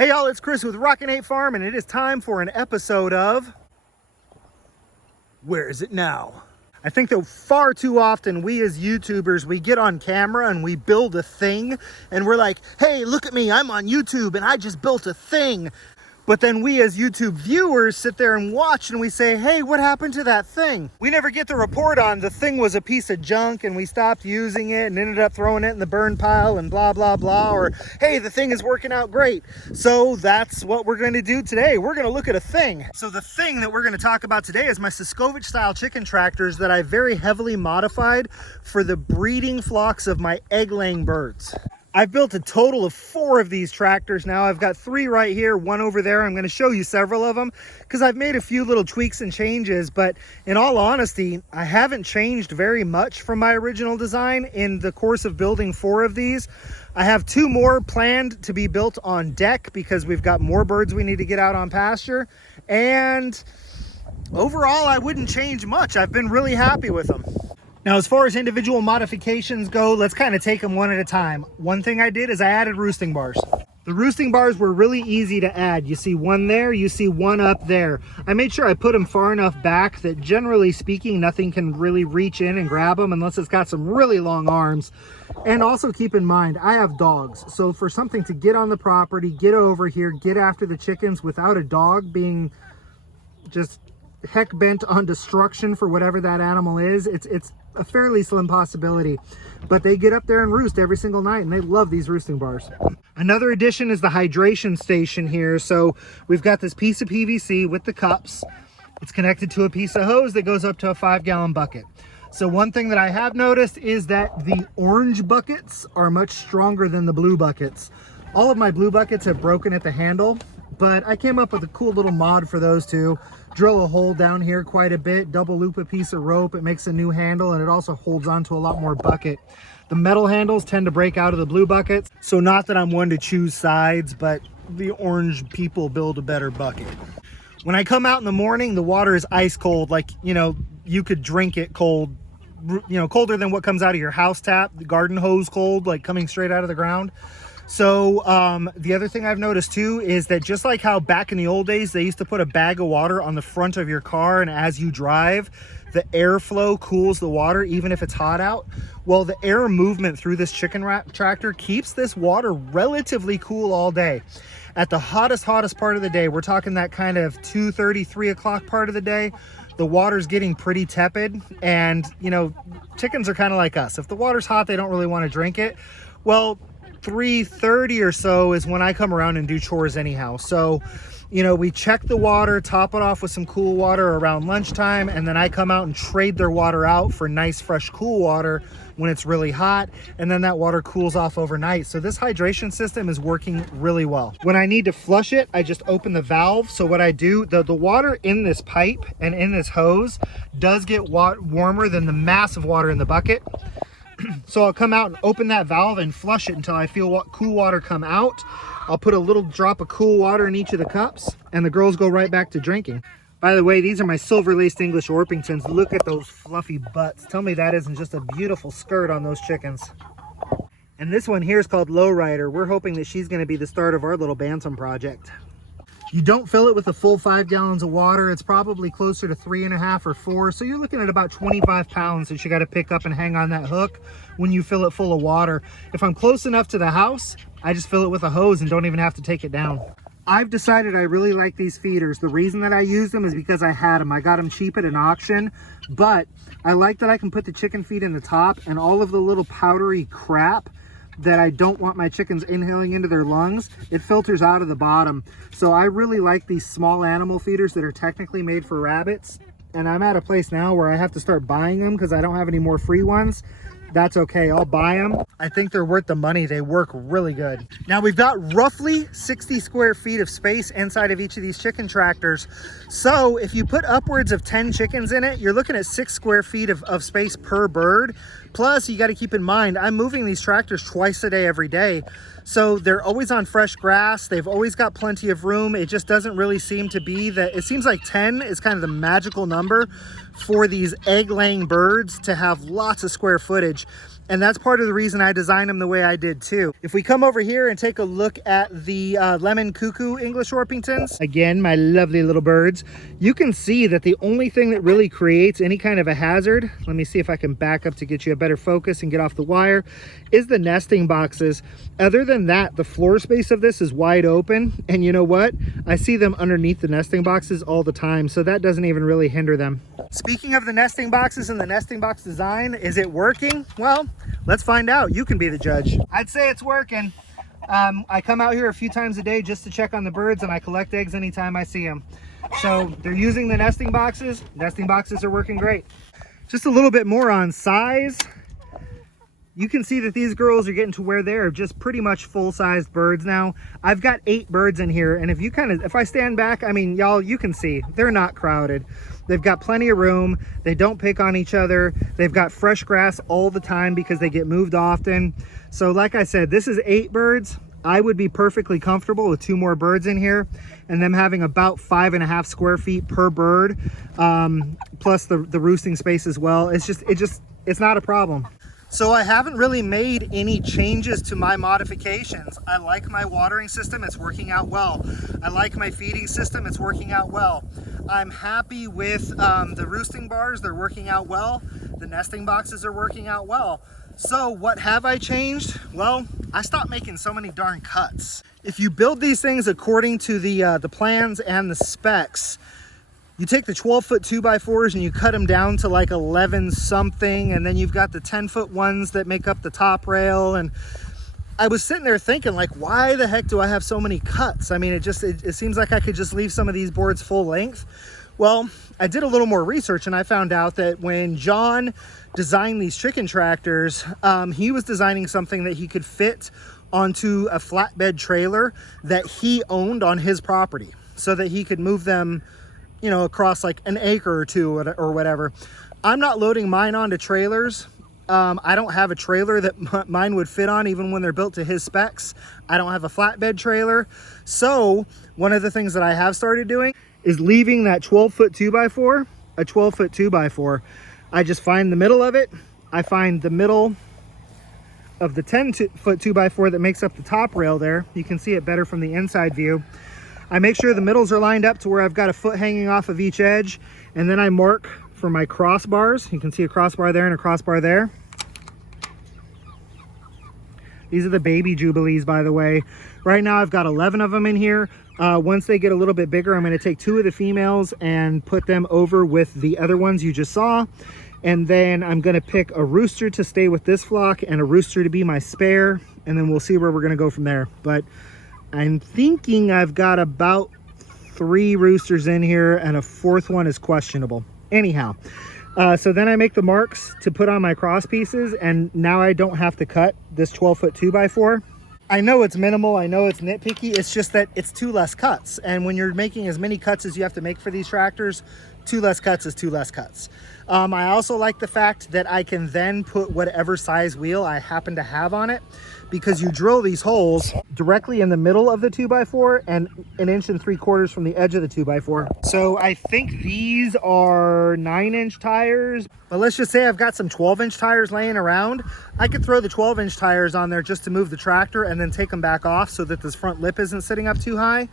Hey y'all, it's Chris with Rockin Farm, and it is time for an episode of Where Is It Now? I think that far too often we as YouTubers, we get on camera and we build a thing and we're like, hey, look at me, I'm on YouTube and I just built a thing. But then we as YouTube viewers sit there and watch and we say, hey, what happened to that thing? We never get the report on the thing was a piece of junk and we stopped using it and ended up throwing it in the burn pile and blah, blah, blah. Or, hey, the thing is working out great. So that's what we're going to do today. We're going to look at a thing. So the thing that we're going to talk about today is my Suscovich style chicken tractors that I very heavily modified for the breeding flocks of my egg-laying birds. I've built a total of 4 of these tractors now. I've got 3 right here, 1 over there. I'm going to show you several of them because I've made a few little tweaks and changes, but in all honesty, I haven't changed very much from my original design in the course of building 4 of these. I have 2 more planned to be built on deck because we've got more birds we need to get out on pasture, and overall, I wouldn't change much. I've been really happy with them. Now, as far as individual modifications go, let's kind of take them one at a time. One thing I did is I added roosting bars. The roosting bars were really easy to add. You see one there, you see one up there. I made sure I put them far enough back that generally speaking, nothing can really reach in and grab them unless it's got some really long arms. And also keep in mind, I have dogs. So for something to get on the property, get over here, get after the chickens without a dog being just heck bent on destruction for whatever that animal is, it's a fairly slim possibility. But they get up there and roost every single night and they love these roosting bars. Another addition is the hydration station here. So we've got this piece of PVC with the cups. It's connected to a piece of hose that goes up to a 5-gallon bucket. So one thing that I have noticed is that the orange buckets are much stronger than the blue buckets. All of my blue buckets have broken at the handle, but I came up with a cool little mod for those two. Drill a hole down here quite a bit, double loop a piece of rope, it makes a new handle, and it also holds on to a lot more bucket. The metal handles tend to break out of the blue buckets, so not that I'm one to choose sides, but the orange people build a better bucket. When I come out in the morning, the water is ice cold, like, you know, you could drink it cold, you know, colder than what comes out of your house tap, the garden hose cold, like coming straight out of the ground. So the other thing I've noticed too is that just like how back in the old days they used to put a bag of water on the front of your car, and as you drive the airflow cools the water even if it's hot out. Well, the air movement through this chicken tractor keeps this water relatively cool all day. At the hottest part of the day, we're talking that kind of 2:30, 3 o'clock part of the day, the water's getting pretty tepid, and you know, chickens are kind of like us. If the water's hot, they don't really want to drink it. Well, 3:30 or so is when I come around and do chores anyhow. So, you know, we check the water, top it off with some cool water around lunchtime, and then I come out and trade their water out for nice, fresh, cool water when it's really hot, and then that water cools off overnight. So this hydration system is working really well. When I need to flush it, I just open the valve. So what I do, the water in this pipe and in this hose does get warmer than the massive water in the bucket. So I'll come out and open that valve and flush it until I feel cool water come out. I'll put a little drop of cool water in each of the cups, and the girls go right back to drinking. By the way, these are my silver-laced English Orpingtons. Look at those fluffy butts. Tell me that isn't just a beautiful skirt on those chickens. And this one here is called Lowrider. We're hoping that she's going to be the start of our little bantam project. You don't fill it with a full 5 gallons of water. It's probably closer to 3.5 or 4. So you're looking at about 25 pounds that you got to pick up and hang on that hook when you fill it full of water. If I'm close enough to the house, I just fill it with a hose and don't even have to take it down. I've decided I really like these feeders. The reason that I use them is because I had them. I got them cheap at an auction, but I like that I can put the chicken feed in the top, and all of the little powdery crap that I don't want my chickens inhaling into their lungs, it filters out of the bottom. So I really like these small animal feeders that are technically made for rabbits. And I'm at a place now where I have to start buying them because I don't have any more free ones. That's okay, I'll buy them. I think they're worth the money. They work really good. Now we've got roughly 60 square feet of space inside of each of these chicken tractors. So if you put upwards of 10 chickens in it, you're looking at 6 square feet of space per bird. Plus, you got to keep in mind, I'm moving these tractors twice a day, every day. So they're always on fresh grass. They've always got plenty of room. It just doesn't really seem to be that. It seems like 10 is kind of the magical number for these egg laying birds to have lots of square footage. And that's part of the reason I designed them the way I did too. If we come over here and take a look at the lemon cuckoo English Orpingtons, again, my lovely little birds, you can see that the only thing that really creates any kind of a hazard, let me see if I can back up to get you a better focus and get off the wire, is the nesting boxes. Other than that, the floor space of this is wide open. And you know what? I see them underneath the nesting boxes all the time, so that doesn't even really hinder them. Speaking of the nesting boxes and the nesting box design, is it working? Well, let's find out. You can be the judge. I'd say it's working. I come out here a few times a day just to check on the birds, and I collect eggs anytime I see them. So they're using the nesting boxes. Nesting boxes are working great. Just a little bit more on size. You can see that these girls are getting to where they're just pretty much full-sized birds now. I've got 8 birds in here, and if I stand back, I mean, y'all, you can see they're not crowded. They've got plenty of room. They don't pick on each other. They've got fresh grass all the time because they get moved often. So like I said, this is 8 birds. I would be perfectly comfortable with 2 more birds in here, and them having about 5.5 square feet per bird, plus the roosting space as well. It's not a problem. So I haven't really made any changes to my modifications. I like my watering system, it's working out well. I like my feeding system, it's working out well. I'm happy with the roosting bars, they're working out well. The nesting boxes are working out well. So what have I changed? Well, I stopped making so many darn cuts. If you build these things according to the plans and the specs, you take the 12-foot 2x4s and you cut them down to like 11 something, and then you've got the 10-foot ones that make up the top rail. And I was sitting there thinking, like, why the heck do I have so many cuts? I mean, it seems like I could just leave some of these boards full length. Well, I did a little more research, and I found out that when John designed these chicken tractors, he was designing something that he could fit onto a flatbed trailer that he owned on his property, so that he could move them, you know, across like an acre or 2 or whatever. I'm not loading mine onto trailers. I don't have a trailer that mine would fit on, even when they're built to his specs. I don't have a flatbed trailer. So one of the things that I have started doing is leaving that 12-foot 2x4 a 12-foot 2x4. I just find the middle of it. I find the middle of the 10-foot 2x4 that makes up the top rail there. You can see it better from the inside view. I make sure the middles are lined up to where I've got a foot hanging off of each edge, and then I mark for my crossbars. You can see a crossbar there and a crossbar there. These are the baby Jubilees, by the way. Right now I've got 11 of them in here. Once they get a little bit bigger, I'm going to take 2 of the females and put them over with the other ones you just saw. And then I'm going to pick a rooster to stay with this flock and a rooster to be my spare. And then we'll see where we're going to go from there. But I'm thinking I've got about 3 roosters in here, and a 4th one is questionable. Anyhow, so then I make the marks to put on my cross pieces, and now I don't have to cut this 12-foot 2x4. I know it's minimal, I know it's nitpicky, it's just that it's 2 less cuts. And when you're making as many cuts as you have to make for these tractors, 2 less cuts is 2 less cuts. I also like the fact that I can then put whatever size wheel I happen to have on it, because you drill these holes directly in the middle of the 2x4 and 1 3/4 inches from the edge of the 2x4. So I think these are 9-inch tires, but let's just say I've got some 12-inch tires laying around. I could throw the 12-inch tires on there just to move the tractor and then take them back off so that this front lip isn't sitting up too high.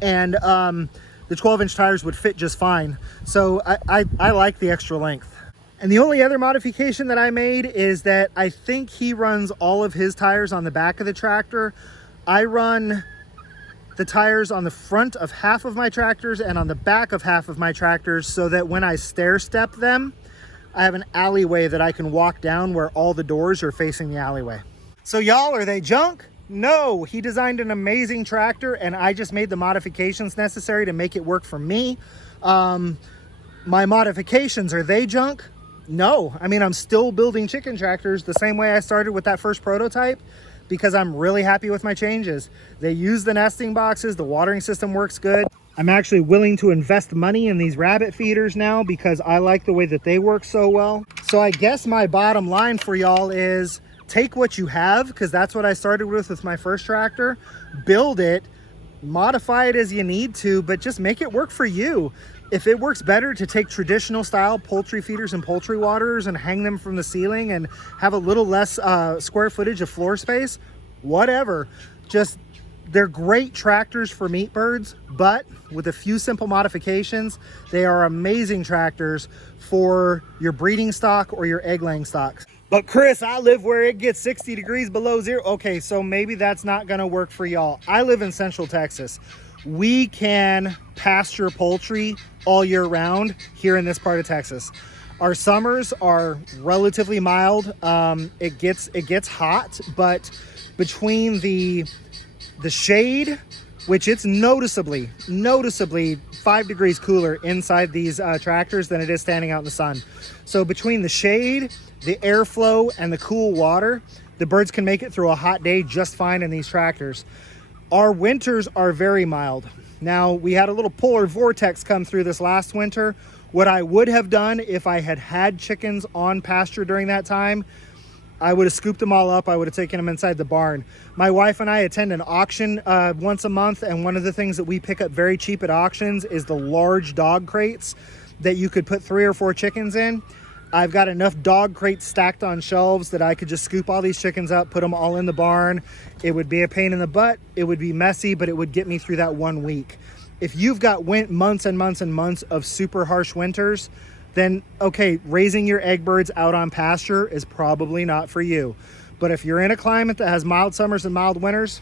And the 12-inch tires would fit just fine. So I like the extra length. And the only other modification that I made is that I think he runs all of his tires on the back of the tractor. I run the tires on the front of half of my tractors and on the back of half of my tractors, so that when I stair step them, I have an alleyway that I can walk down where all the doors are facing the alleyway. So y'all, are they junk? No, he designed an amazing tractor, and I just made the modifications necessary to make it work for me. My modifications, are they junk? No. I mean, I'm still building chicken tractors the same way I started with that first prototype, because I'm really happy with my changes. They use the nesting boxes, the watering system works good. I'm actually willing to invest money in these rabbit feeders now because I like the way that they work so well. So I guess my bottom line for y'all is, take what you have, because that's what I started with my first tractor. Build it, modify it as you need to, but just make it work for you. If it works better to take traditional style poultry feeders and poultry waterers and hang them from the ceiling and have a little less square footage of floor space, whatever. Just, they're great tractors for meat birds, but with a few simple modifications, they are amazing tractors for your breeding stock or your egg laying stocks. But Chris, I live where it gets 60 degrees below zero. Okay, so maybe that's not gonna work for y'all. I live in Central Texas. We can pasture poultry all year round here in this part of Texas. Our summers are relatively mild. It gets hot, but between the shade, which it's noticeably 5 degrees cooler inside these tractors than it is standing out in the sun. So between the shade, the airflow, and the cool water, the birds can make it through a hot day just fine in these tractors. Our winters are very mild. Now, we had a little polar vortex come through this last winter. What I would have done if I had had chickens on pasture during that time, I would have scooped them all up. I would have taken them inside the barn. My wife and I attend an auction once a month, and one of the things that we pick up very cheap at auctions is the large dog crates that you could put 3 or 4 chickens in. I've got enough dog crates stacked on shelves that I could just scoop all these chickens up, put them all in the barn. It would be a pain in the butt. It would be messy, but it would get me through that 1 week. If you've got months and months and months of super harsh winters, then okay, raising your egg birds out on pasture is probably not for you. But if you're in a climate that has mild summers and mild winters,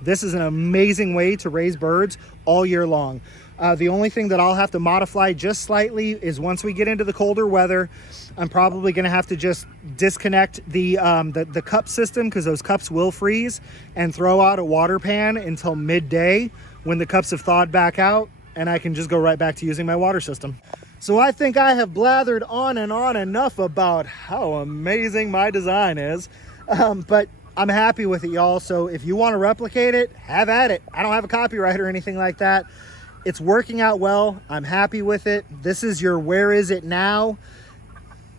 this is an amazing way to raise birds all year long. The only thing that I'll have to modify just slightly is once we get into the colder weather, I'm probably going to have to just disconnect the cup system, because those cups will freeze, and throw out a water pan until midday when the cups have thawed back out, and I can just go right back to using my water system. So I think I have blathered on and on enough about how amazing my design is, but I'm happy with it, y'all. So if you want to replicate it, have at it. I don't have a copyright or anything like that. It's working out well. I'm happy with it. This is your Where Is It Now.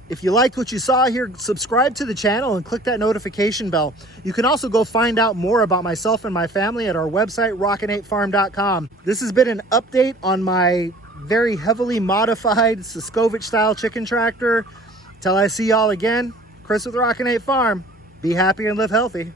If you liked what you saw here, subscribe to the channel and click that notification bell. You can also go find out more about myself and my family at our website, rockin8farm.com. This has been an update on my very heavily modified Suscovich style chicken tractor. Till I see y'all again, Chris with Rockin8 Farm. Be happy and live healthy.